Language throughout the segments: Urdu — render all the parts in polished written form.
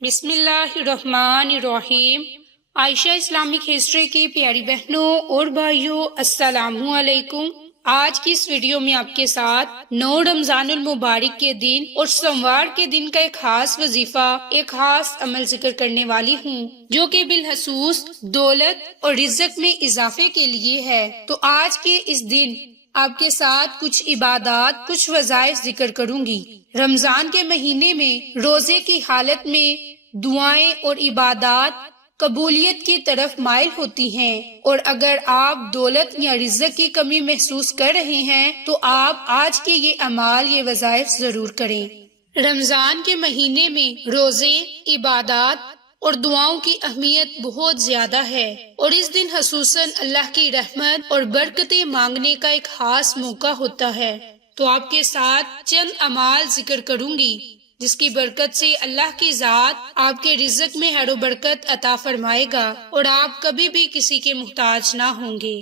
بسم اللہ الرحمن الرحیم۔ عائشہ اسلامک ہسٹری کی پیاری بہنوں اور بھائیوں، السلام علیکم۔ آج کی اس ویڈیو میں آپ کے ساتھ 9 رمضان المبارک کے دن اور سوموار کے دن کا ایک خاص وظیفہ، ایک خاص عمل ذکر کرنے والی ہوں، جو کہ بالخصوص دولت اور رزق میں اضافے کے لیے ہے۔ تو آج کے اس دن آپ کے ساتھ کچھ عبادات، کچھ وظائف ذکر کروں گی۔ رمضان کے مہینے میں روزے کی حالت میں دعائیں اور عبادات قبولیت کی طرف مائل ہوتی ہیں، اور اگر آپ دولت یا رزق کی کمی محسوس کر رہے ہیں تو آپ آج کے یہ اعمال، یہ وظائف ضرور کریں۔ رمضان کے مہینے میں روزے، عبادات اور دعاؤں کی اہمیت بہت زیادہ ہے، اور اس دن خصوصاً اللہ کی رحمت اور برکتیں مانگنے کا ایک خاص موقع ہوتا ہے۔ تو آپ کے ساتھ چند اعمال ذکر کروں گی جس کی برکت سے اللہ کی ذات آپ کے رزق میں خیر و برکت عطا فرمائے گا اور آپ کبھی بھی کسی کے محتاج نہ ہوں گے۔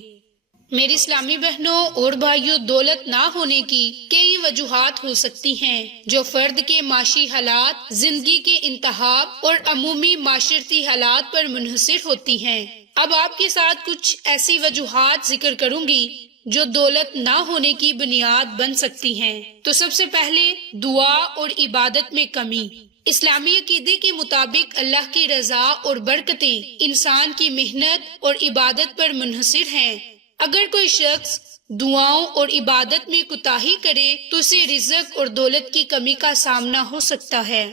میری اسلامی بہنوں اور بھائیوں، دولت نہ ہونے کی کئی وجوہات ہو سکتی ہیں جو فرد کے معاشی حالات، زندگی کے انتخاب اور عمومی معاشرتی حالات پر منحصر ہوتی ہیں۔ اب آپ کے ساتھ کچھ ایسی وجوہات ذکر کروں گی جو دولت نہ ہونے کی بنیاد بن سکتی ہیں۔ تو سب سے پہلے دعا اور عبادت میں کمی۔ اسلامی عقیدے کے مطابق اللہ کی رضا اور برکتیں انسان کی محنت اور عبادت پر منحصر ہیں۔ اگر کوئی شخص دعاؤں اور عبادت میں کوتاہی کرے تو اسے رزق اور دولت کی کمی کا سامنا ہو سکتا ہے۔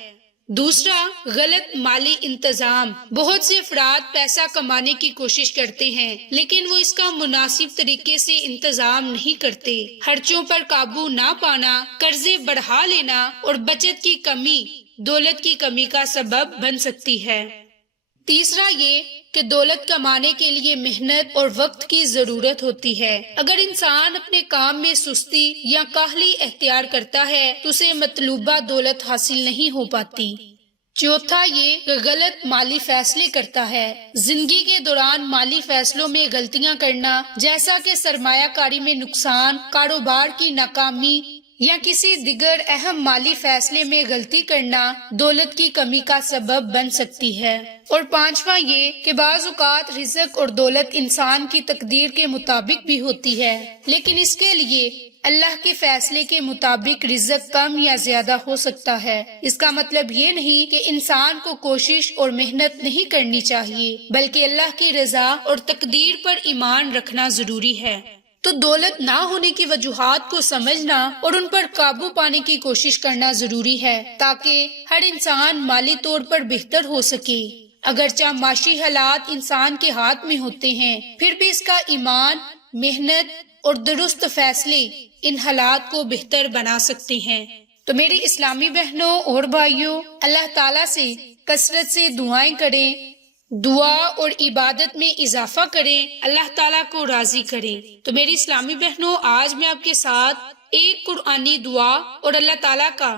دوسرا، غلط مالی انتظام۔ بہت سے افراد پیسہ کمانے کی کوشش کرتے ہیں لیکن وہ اس کا مناسب طریقے سے انتظام نہیں کرتے۔ خرچوں پر قابو نہ پانا، قرضے بڑھا لینا اور بچت کی کمی دولت کی کمی کا سبب بن سکتی ہے۔ تیسرا یہ کہ دولت کمانے کے لیے محنت اور وقت کی ضرورت ہوتی ہے۔ اگر انسان اپنے کام میں سستی یا کاہلی اختیار کرتا ہے تو اسے مطلوبہ دولت حاصل نہیں ہو پاتی۔ چوتھا یہ کہ غلط مالی فیصلے کرتا ہے۔ زندگی کے دوران مالی فیصلوں میں غلطیاں کرنا، جیسا کہ سرمایہ کاری میں نقصان، کاروبار کی ناکامی یا کسی دیگر اہم مالی فیصلے میں غلطی کرنا، دولت کی کمی کا سبب بن سکتی ہے۔ اور پانچواں یہ کہ بعض اوقات رزق اور دولت انسان کی تقدیر کے مطابق بھی ہوتی ہے، لیکن اس کے لیے اللہ کے فیصلے کے مطابق رزق کم یا زیادہ ہو سکتا ہے۔ اس کا مطلب یہ نہیں کہ انسان کو کوشش اور محنت نہیں کرنی چاہیے، بلکہ اللہ کی رضا اور تقدیر پر ایمان رکھنا ضروری ہے۔ تو دولت نہ ہونے کی وجوہات کو سمجھنا اور ان پر قابو پانے کی کوشش کرنا ضروری ہے تاکہ ہر انسان مالی طور پر بہتر ہو سکے۔ اگرچہ معاشی حالات انسان کے ہاتھ میں ہوتے ہیں، پھر بھی اس کا ایمان، محنت اور درست فیصلے ان حالات کو بہتر بنا سکتے ہیں۔ تو میری اسلامی بہنوں اور بھائیوں، اللہ تعالیٰ سے کثرت سے دعائیں کریں، دعا اور عبادت میں اضافہ کریں، اللہ تعالیٰ کو راضی کریں۔ تو میری اسلامی بہنوں، آج میں آپ کے ساتھ ایک قرآنی دعا اور اللہ تعالیٰ کا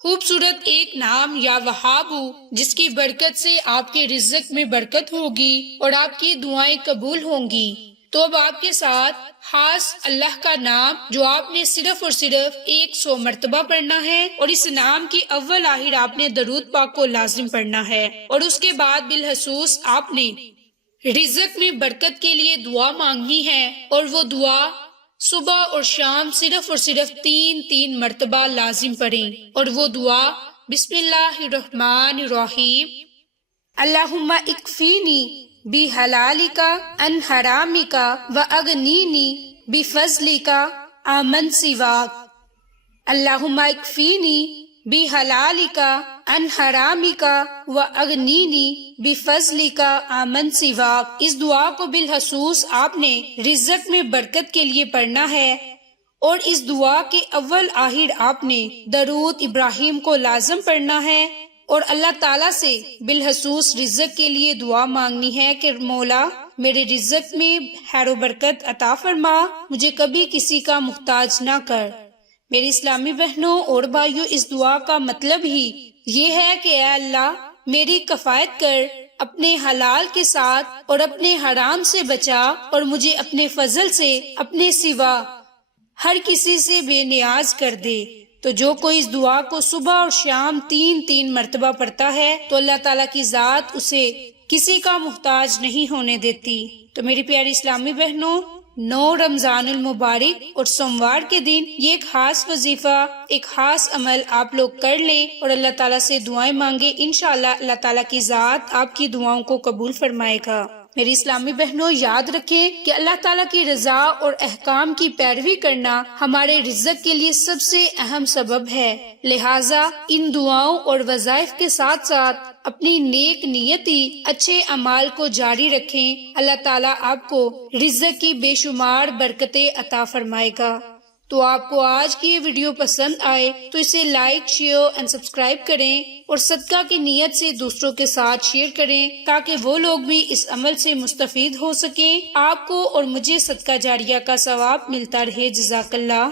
خوبصورت ایک نام یا وہاب ہوں جس کی برکت سے آپ کے رزق میں برکت ہوگی اور آپ کی دعائیں قبول ہوں گی۔ تو اب آپ کے ساتھ خاص اللہ کا نام جو آپ نے صرف اور صرف 100 مرتبہ پڑھنا ہے، اور اس نام کی اول آخر آپ نے درود پاک کو لازم پڑھنا ہے، اور اس کے بعد بالخصوص آپ نے رزق میں برکت کے لیے دعا مانگنی ہے، اور وہ دعا صبح اور شام صرف اور صرف 3 مرتبہ لازم پڑھیں، اور وہ دعا بسم اللہ الرحمن الرحیم، اللہم اکفینی بحلالک عن حرامک واغنینی بفضلک عمن سواک۔ اللہم اکفینی بحلالک عن حرامک واغنینی بفضلک عمن سواک۔ اس دعا کو بالخصوص آپ نے رزق میں برکت کے لیے پڑھنا ہے، اور اس دعا کے اول آخر آپ نے درود ابراہیم کو لازم پڑھنا ہے، اور اللہ تعالیٰ سے بالخصوص رزق کے لیے دعا مانگنی ہے کہ مولا میرے رزق میں خیر و برکت عطا فرما، مجھے کبھی کسی کا محتاج نہ کر۔ میری اسلامی بہنوں اور بھائیوں، اس دعا کا مطلب ہی یہ ہے کہ اے اللہ میری کفایت کر، اپنے حلال کے ساتھ اور اپنے حرام سے بچا، اور مجھے اپنے فضل سے اپنے سوا ہر کسی سے بے نیاز کر دے۔ تو جو کوئی اس دعا کو صبح اور شام 3 مرتبہ پڑھتا ہے تو اللہ تعالیٰ کی ذات اسے کسی کا محتاج نہیں ہونے دیتی۔ تو میری پیاری اسلامی بہنوں، 9 رمضان المبارک اور سوموار کے دن یہ ایک خاص وظیفہ، ایک خاص عمل آپ لوگ کر لیں اور اللہ تعالیٰ سے دعائیں مانگیں۔ انشاءاللہ اللہ تعالیٰ کی ذات آپ کی دعاؤں کو قبول فرمائے گا۔ میری اسلامی بہنوں، یاد رکھیں کہ اللہ تعالیٰ کی رضا اور احکام کی پیروی کرنا ہمارے رزق کے لیے سب سے اہم سبب ہے، لہٰذا ان دعاؤں اور وظائف کے ساتھ ساتھ اپنی نیک نیتی، اچھے اعمال کو جاری رکھیں۔ اللہ تعالیٰ آپ کو رزق کی بے شمار برکتیں عطا فرمائے گا۔ تو آپ کو آج کی یہ ویڈیو پسند آئے تو اسے لائک، شیئر اینڈ سبسکرائب کریں اور صدقہ کی نیت سے دوسروں کے ساتھ شیئر کریں تاکہ وہ لوگ بھی اس عمل سے مستفید ہو سکیں، آپ کو اور مجھے صدقہ جاریہ کا ثواب ملتا رہے۔ جزاک اللہ۔